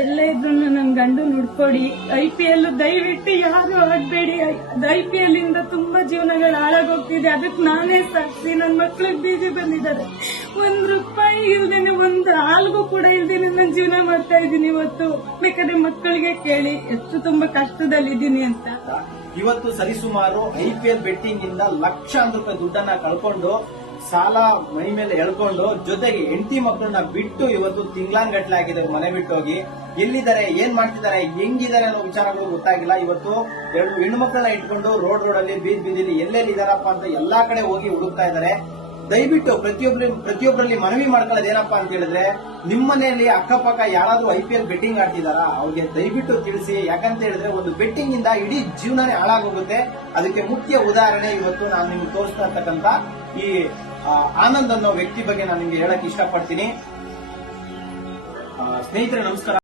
ಎಲ್ಲೇ ಇದ್ರು ನನ್ ಗಂಡು ನುಡ್ಕೊಡಿ. IPL ದಯವಿಟ್ಟು ಯಾರು ಆಗ್ಬೇಡಿ. IPL ಇಂದ ತುಂಬಾ ಜೀವನಗಳು ಹಾಳಾಗೋಗ್ತಿದೆ. ಅದಕ್ಕೆ ನಾನೇ ಸಾಕ್ಷಿ. ನನ್ ಮಕ್ಳಿಗೆ ಬೀದಿ ಬಂದಿದ್ದಾರೆ. ₹1 ಇಲ್ದೇನೆ ಒಂದು ಹಾಲ್ಗೂ ಕೂಡ ಇಲ್ದೇನೆ ನಾನು ಜೀವನ ಮಾಡ್ತಾ ಇದ್ದೀನಿ. ಇವತ್ತು ಬೇಕಾದ್ರೆ ಮಕ್ಕಳಿಗೆ ಕೇಳಿ ಎಷ್ಟು ತುಂಬಾ ಕಷ್ಟದಲ್ಲಿದ್ದೀನಿ ಅಂತ. ಇವತ್ತು ಸರಿಸುಮಾರು IPL ಬೆಟ್ಟಿಂಗ್ ಇಂದ ಲಕ್ಷಾಂತರ ರೂಪಾಯಿ ದುಡ್ಡನ್ನ ಕಳ್ಕೊಂಡು ಸಾಲ ಮೈ ಮೇಲೆ ಎಳ್ಕೊಂಡು ಜೊತೆಗೆ ಹೆಂಡತಿ ಮಕ್ಕಳನ್ನ ಬಿಟ್ಟು ಇವತ್ತು ತಿಂಗಳಾನ್ಗಟ್ಲೆ ಆಗಿದ್ದಾರೆ ಮನೆ ಬಿಟ್ಟು ಹೋಗಿ. ಎಲ್ಲಿದ್ದಾರೆ, ಏನ್ ಮಾಡ್ತಿದ್ದಾರೆ, ಹೆಂಗಿದ್ದಾರೆ ಅನ್ನೋ ವಿಚಾರಗಳು ಗೊತ್ತಾಗಿಲ್ಲ. ಇವತ್ತು 2 ಹೆಣ್ಣು ಮಕ್ಕಳನ್ನ ಇಟ್ಕೊಂಡು ರೋಡ್ ಅಲ್ಲಿ ಬೀದಿಲಿ ಎಲ್ಲೆಲ್ಲಿ ಇದಾರಪ್ಪ ಅಂತ ಎಲ್ಲಾ ಕಡೆ ಹೋಗಿ ಹುಡುಕ್ತಾ ಇದ್ದಾರೆ. ದಯವಿಟ್ಟು ಪ್ರತಿಯೊಬ್ಬರಲ್ಲಿ ಮನವಿ ಮಾಡ್ಕೊಳ್ಳೋದು ಏನಪ್ಪಾ ಅಂತ ಹೇಳಿದ್ರೆ, ನಿಮ್ಮ ಮನೆಯಲ್ಲಿ ಅಕ್ಕಪಕ್ಕ ಯಾರಾದ್ರೂ IPL ಬೆಟ್ಟಿಂಗ್ ಆಡ್ತಿದಾರಾ ಅವ್ರಿಗೆ ದಯವಿಟ್ಟು ತಿಳಿಸಿ. ಯಾಕಂತ ಹೇಳಿದ್ರೆ ಒಂದು ಬೆಟ್ಟಿಂಗ್ ಇಂದ ಇಡೀ ಜೀವನನೇ ಹಾಳಾಗೋಗುತ್ತೆ. ಅದಕ್ಕೆ ಮುಖ್ಯ ಉದಾಹರಣೆ ಇವತ್ತು ನಾನು ನಿಮ್ಗೆ ತೋರಿಸ್ತಾ ಇರ್ತಕ್ಕಂಥ ಈ ಆನಂದ್ ಅನ್ನೋ ವ್ಯಕ್ತಿ ಬಗ್ಗೆ ನಾನು ನಿಮ್ಗೆ ಹೇಳಕ್ ಇಷ್ಟಪಡ್ತೀನಿ. ಸ್ನೇಹಿತರೆ ನಮಸ್ಕಾರ.